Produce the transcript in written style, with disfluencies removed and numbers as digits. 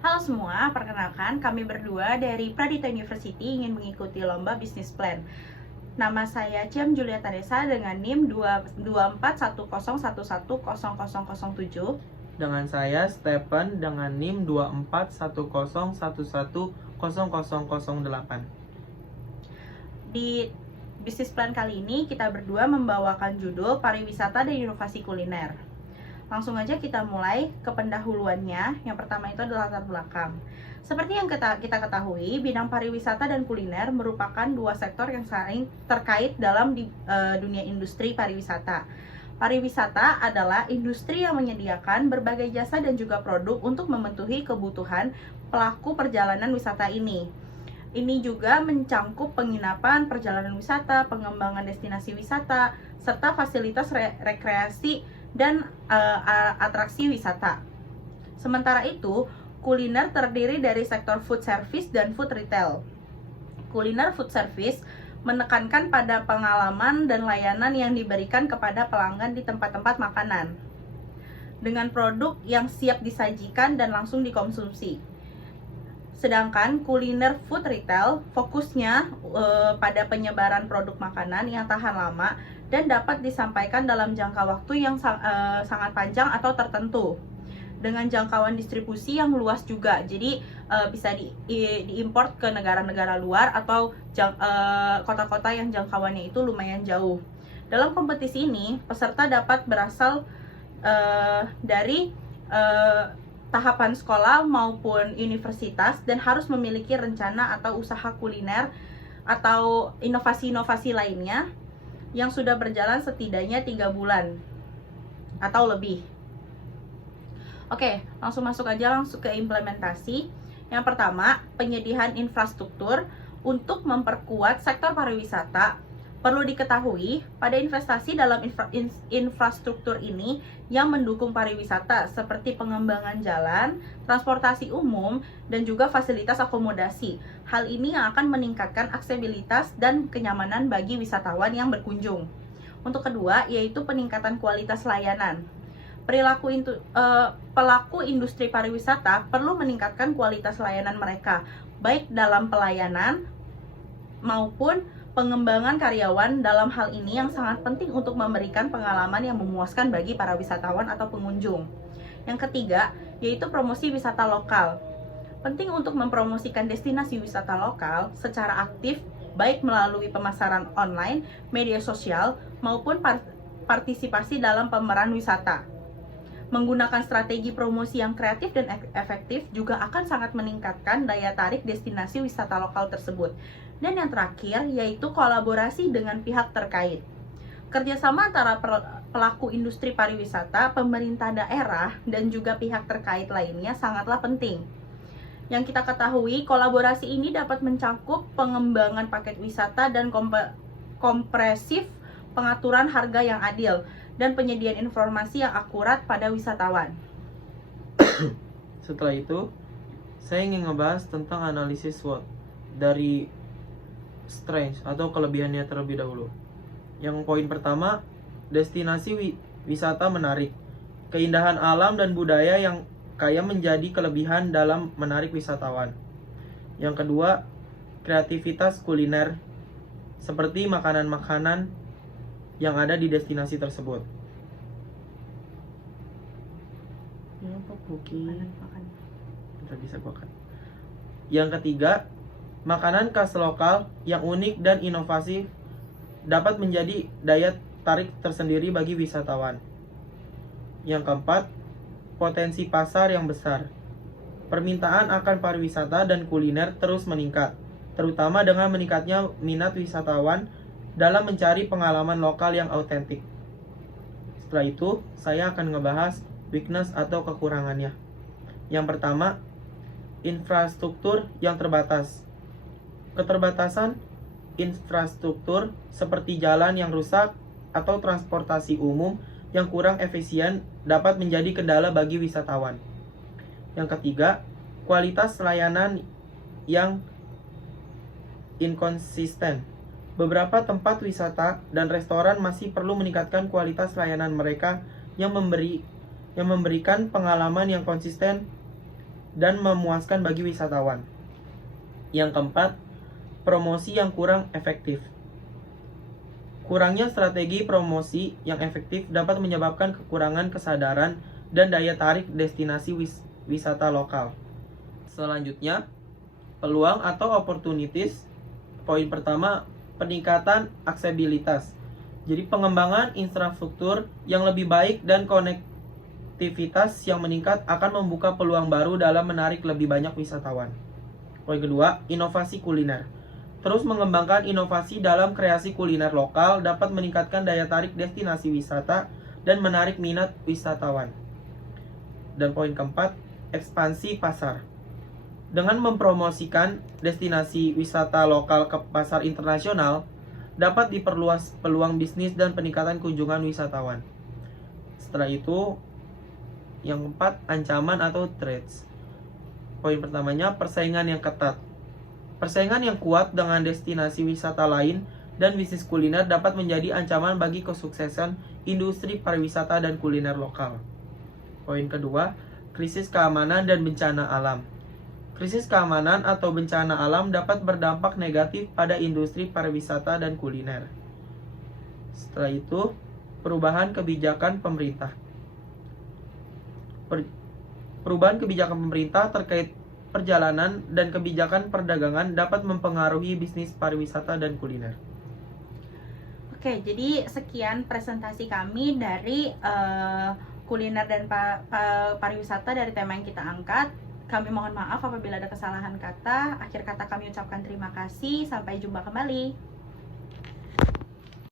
Halo semua, perkenalkan kami berdua dari Pradita University ingin mengikuti lomba Business Plan. Nama saya Ciam Julia Tanesa dengan NIM 24101100007. Dengan saya Stephen dengan NIM 24101100008. Di Business Plan kali ini kita berdua membawakan judul Pariwisata dan Inovasi Kuliner. Langsung aja kita mulai ke pendahuluannya. Yang pertama itu adalah latar belakang. Seperti yang kita ketahui, bidang pariwisata dan kuliner merupakan dua sektor yang saling terkait dalam dunia industri pariwisata. Pariwisata adalah industri yang menyediakan berbagai jasa dan juga produk untuk memenuhi kebutuhan pelaku perjalanan wisata ini. Ini juga mencangkup penginapan, perjalanan wisata, pengembangan destinasi wisata, serta fasilitas rekreasi dan atraksi wisata. Sementara itu, kuliner terdiri dari sektor food service dan food retail. Kuliner food service menekankan pada pengalaman dan layanan yang diberikan kepada pelanggan di tempat-tempat makanan dengan produk yang siap disajikan dan langsung dikonsumsi. Sedangkan kuliner food retail fokusnya pada penyebaran produk makanan yang tahan lama dan dapat disampaikan dalam jangka waktu yang sangat panjang atau tertentu dengan jangkauan distribusi yang luas juga. Jadi bisa diimport ke negara-negara luar atau kota-kota yang jangkauannya itu lumayan jauh. Dalam kompetisi ini, peserta dapat berasal dari tahapan sekolah maupun universitas dan harus memiliki rencana atau usaha kuliner atau inovasi-inovasi lainnya yang sudah berjalan setidaknya 3 bulan atau lebih. Oke, langsung masuk ke implementasi. Yang pertama, penyediaan infrastruktur untuk memperkuat sektor pariwisata. Perlu diketahui, pada investasi dalam infrastruktur ini yang mendukung pariwisata seperti pengembangan jalan, transportasi umum, dan juga fasilitas akomodasi. Hal ini yang akan meningkatkan aksesibilitas dan kenyamanan bagi wisatawan yang berkunjung. Untuk kedua, yaitu peningkatan kualitas layanan. Pelaku industri pariwisata perlu meningkatkan kualitas layanan mereka, baik dalam pelayanan maupun pengembangan karyawan. Dalam hal ini yang sangat penting untuk memberikan pengalaman yang memuaskan bagi para wisatawan atau pengunjung. Yang ketiga, yaitu promosi wisata lokal. Penting untuk mempromosikan destinasi wisata lokal secara aktif, baik melalui pemasaran online, media sosial, maupun partisipasi dalam pemeran wisata. Menggunakan strategi promosi yang kreatif dan efektif juga akan sangat meningkatkan daya tarik destinasi wisata lokal tersebut. Dan yang terakhir, yaitu kolaborasi dengan pihak terkait. Kerjasama antara pelaku industri pariwisata, pemerintah daerah, dan juga pihak terkait lainnya sangatlah penting. Yang kita ketahui, kolaborasi ini dapat mencakup pengembangan paket wisata dan kompresif, pengaturan harga yang adil, dan penyediaan informasi yang akurat pada wisatawan. Setelah itu, saya ingin ngebahas tentang analisis SWOT dari strength atau kelebihannya terlebih dahulu. Yang poin pertama, destinasi wisata menarik. Keindahan alam dan budaya yang kaya menjadi kelebihan dalam menarik wisatawan. Yang kedua, kreativitas kuliner seperti makanan-makanan yang ada di destinasi tersebut. Yang ketiga, makanan khas lokal yang unik dan inovatif dapat menjadi daya tarik tersendiri bagi wisatawan. Yang keempat, potensi pasar yang besar. Permintaan akan pariwisata dan kuliner terus meningkat, terutama dengan meningkatnya minat wisatawan dalam mencari pengalaman lokal yang autentik. Setelah itu, saya akan ngebahas weakness atau kekurangannya. Yang pertama, infrastruktur yang terbatas. Keterbatasan infrastruktur seperti jalan yang rusak atau transportasi umum yang kurang efisien dapat menjadi kendala bagi wisatawan. Yang ketiga, kualitas layanan yang inkonsisten. Beberapa tempat wisata dan restoran masih perlu meningkatkan kualitas layanan mereka yang memberikan pengalaman yang konsisten dan memuaskan bagi wisatawan. Yang keempat, promosi yang kurang efektif. Kurangnya strategi promosi yang efektif dapat menyebabkan kekurangan kesadaran dan daya tarik destinasi wisata lokal. Selanjutnya, peluang atau opportunities. Poin pertama, peningkatan aksesibilitas. Jadi pengembangan infrastruktur yang lebih baik dan konektivitas yang meningkat akan membuka peluang baru dalam menarik lebih banyak wisatawan. Poin kedua, inovasi kuliner. Terus mengembangkan inovasi dalam kreasi kuliner lokal dapat meningkatkan daya tarik destinasi wisata dan menarik minat wisatawan. Dan poin keempat, ekspansi pasar. Dengan mempromosikan destinasi wisata lokal ke pasar internasional, dapat diperluas peluang bisnis dan peningkatan kunjungan wisatawan. Setelah itu, yang keempat, ancaman atau threats. Poin pertamanya, persaingan yang ketat. Persaingan yang kuat dengan destinasi wisata lain dan bisnis kuliner dapat menjadi ancaman bagi kesuksesan industri pariwisata dan kuliner lokal. Poin kedua, krisis keamanan dan bencana alam. Krisis keamanan atau bencana alam dapat berdampak negatif pada industri pariwisata dan kuliner. Setelah itu, perubahan kebijakan pemerintah. Perubahan kebijakan pemerintah terkait perjalanan dan kebijakan perdagangan dapat mempengaruhi bisnis pariwisata dan kuliner. Oke, jadi sekian presentasi kami dari kuliner dan pariwisata dari tema yang kita angkat. Kami mohon maaf apabila ada kesalahan kata. Akhir kata kami ucapkan terima kasih. Sampai jumpa kembali.